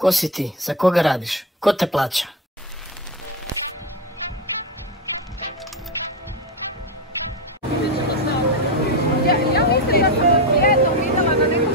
Ko si ti? Za koga radiš? Ko te plaća? Ja mislim da sam jednom videla na nekom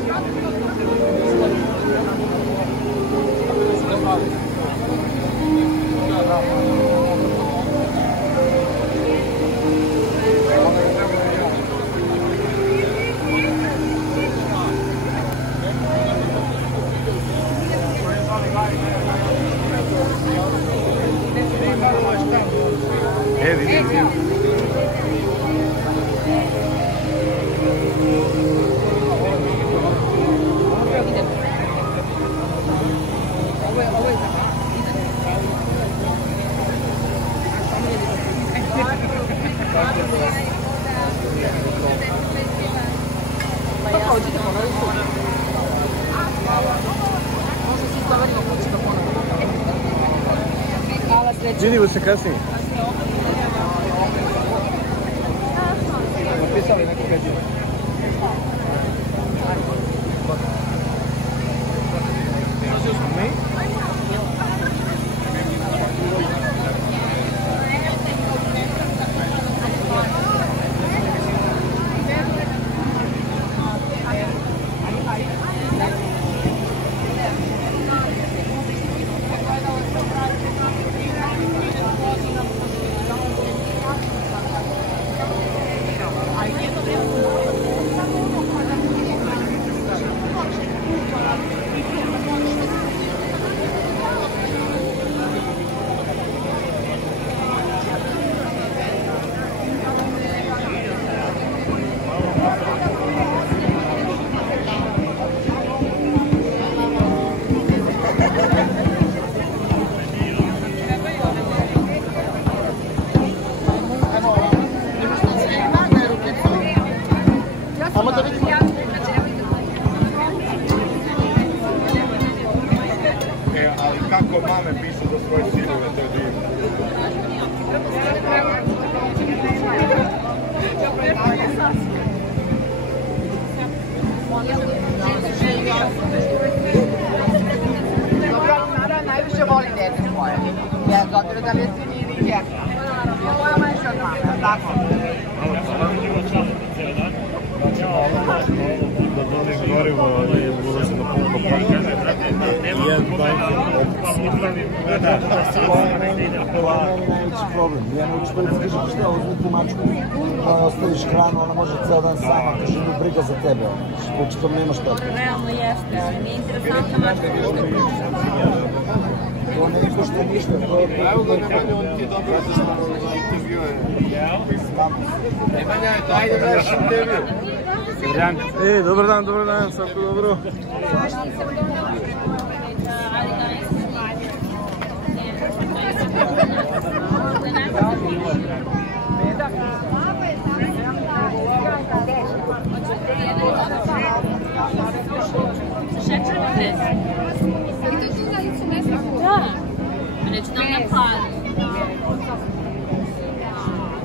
Vidimo se kasnije. Napisali neko gađenje. Kako mame pišu za svoje sinove, to je divno. Dobro, ali Nara najviše voli dete svoje. Ja zato da li je sin ili je. Moja manjša od mama, tako? Da dođeš gorivo i ulazi na pumpu pravi. Jedan tanki To je najveći problem. Ja ne učinu da kažem šta, uzmi tu mačku, ostaviš hranu, ona može ceo dan sama, kaže ima briga za tebe. Učitom nemaš tako. Realno jeste, ali mi je interesantna mačka što je kuća. To ne košta ništa, to je... Evo ga Nemanja, on ti je dobro zašto ti bio je. Nemanja, daj da daš intervju. Dobar dan, svako dobro. Šećerno mesa. Da, reći nam na paru.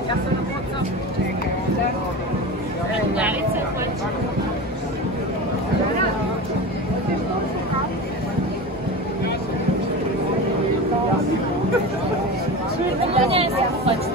Ja sam na pocu. Darica, hoće. Ja ne znam, hoću.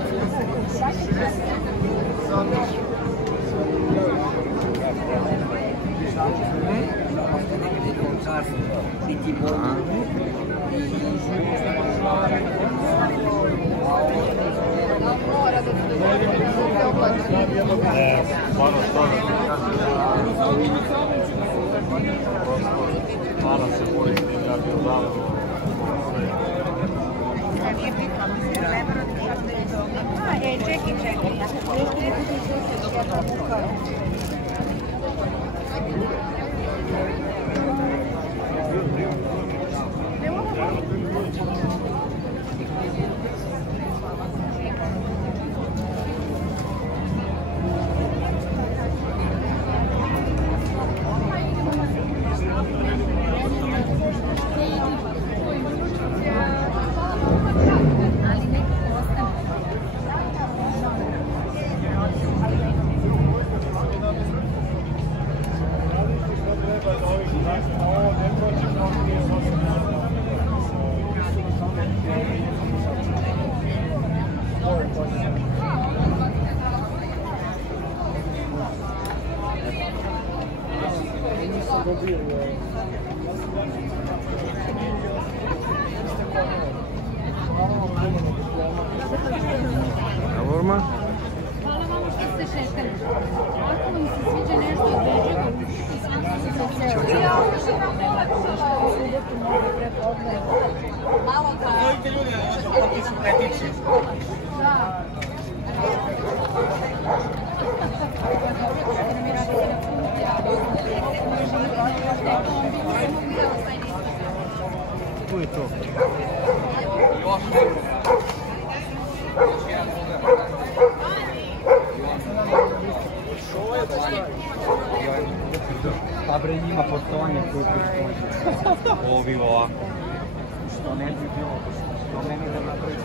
Para se boji kako je dalo. Čekaj. to je to. Pa bre njima poštovanje koju pristoji. Ovi ovako. Što ne bi bilo, što ne bi da napravi.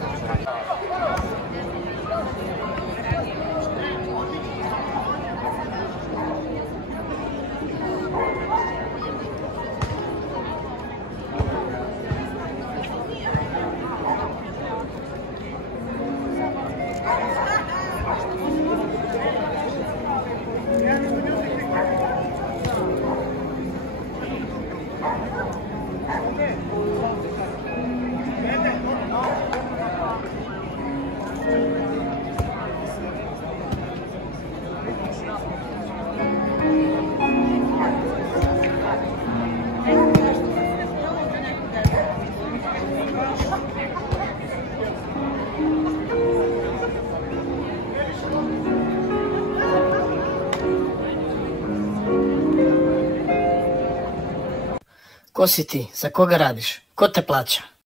Ko si ti? Za koga radiš? Ko te plaća?